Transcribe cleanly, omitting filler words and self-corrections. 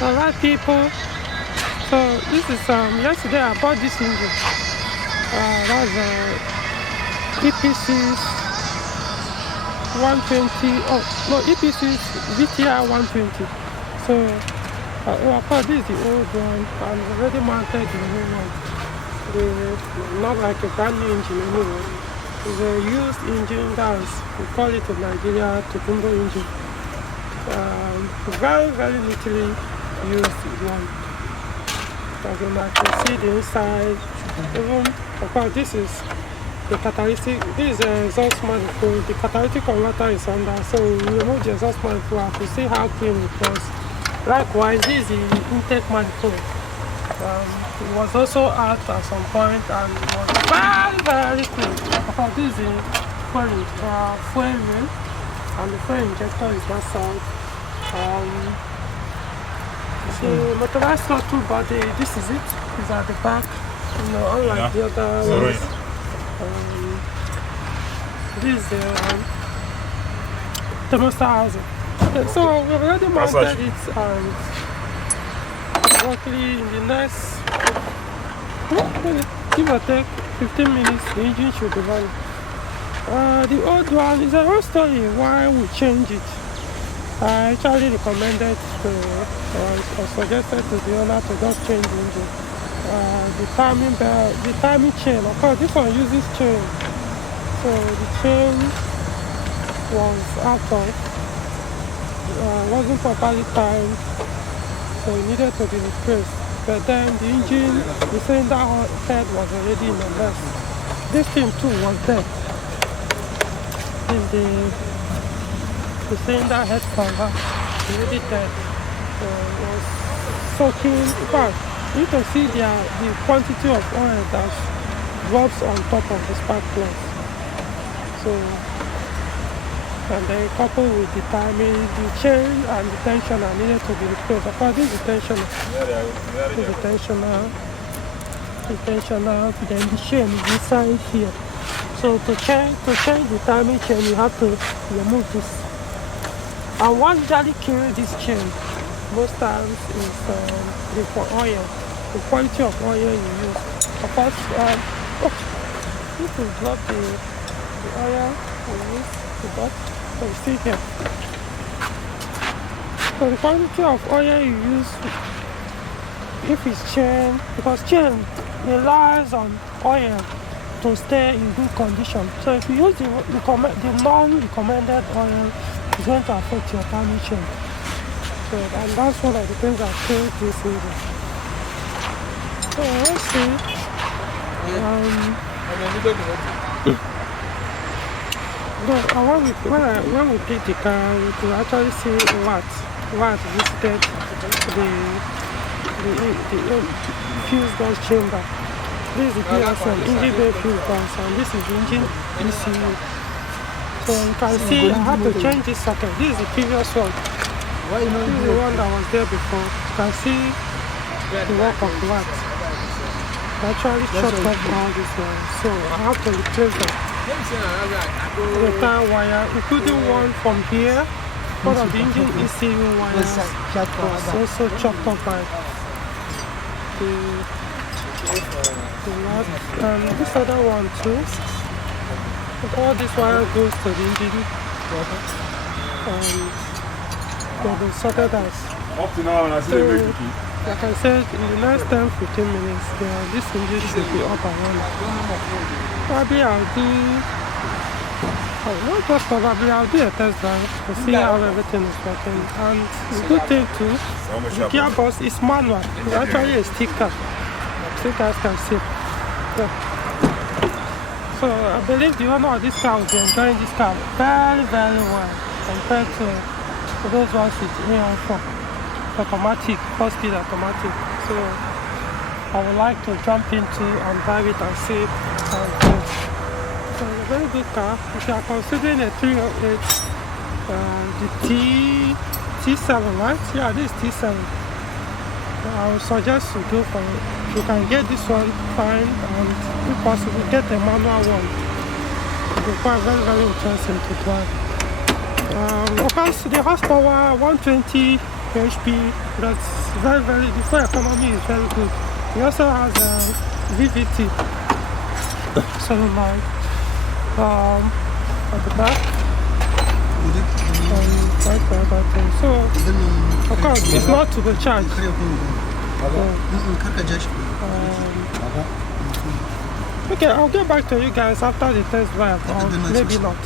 Alright people, so this is yesterday I bought this engine. That's EP6 120. Oh no, EP6 VTi120. So of course this is the old one and already mounted the new one. Not like a brand new engine anymore. It's a used engine. We call it a Nigeria Tokumbo engine. Very neatly used one. As you can see the inside. Even of course this is the catalytic. This is the exhaust manifold. The catalytic converter is under, so we remove the exhaust manifold to see how clean it was. Likewise, this is the intake manifold. It was also out at some point and it was very clean. Of course, this is the fuel rail, and the fuel injector is not sound. The motorized throttle body, this is it. It's at the back. Unlike the other ones. This is the thermostat housing. Okay, so we already mounted it, and luckily in the next give or take 15 minutes the engine should be running. The old one is a whole story why we change it. I actually recommended or suggested to the owner to just change the engine. The timing belt, the timing chain, of course this one uses chain, so the chain was out of, wasn't properly timed, so it needed to be replaced. But then the engine, the cylinder head was already in a mess. This thing too was dead. In the cylinder head cover already dead. It was soaking. But you can see the quantity of oil that drops on top of the spark plug. So, and then coupled with the timing, the chain and the tensioner needed to be replaced. Of course, this is the tensioner. This is the tensioner. Then the chain is inside here. So to change the timing chain, you have to remove this. And what usually kills this chain most times is the oil, the quality of oil you use. Of course, if you drop the oil you use, the dot, so you see here. So the quantity of oil you use, if it's chain, because chain relies on oil to stay in good condition. So if you use the non-recommended oil, it's going to affect your timing chain. So, and that's one of the things that killed this engine. So let's see. When we pick the car, we could actually see what visited the fuse gas chamber. This is the PSM, engine bay fuse gas, and this is the engine ECU. So you can see I have to change this socket. This is the previous one. This is the one that was there before. You can see the work of the wax. I actually chopped off all this one, so I have to replace them. The tire wire, including one from here. One of the engine ECU wires was also chopped off by the last, and this other one too. All this wire goes to the engine. They've been sorted out. Up to now, I see like I said, in the next 10-15 minutes, this engine should be up and running. Probably I'll do a test drive to see how everything is working. And the good thing too, the gearbox is manual. It's actually a sticker. So you guys can see. Yeah. So I believe the owner of this car will be enjoying this car very well compared to those ones with AR4 automatic, 4-speed automatic. So I would like to jump into and drive it and see how it goes. So it's a very good car. If you are considering a 308, the T7, right? Yeah, this is T7. I would suggest to go for it. You can get this one fine, and if possible get a manual one. It will be quite very interesting to drive. Of course, the horsepower 120 HP, that's very, the fuel economy is very good. He also has VVT, solenoid at the back. So, of course, it's not turbocharged. Okay, I'll get back to you guys after the test drive, or maybe not.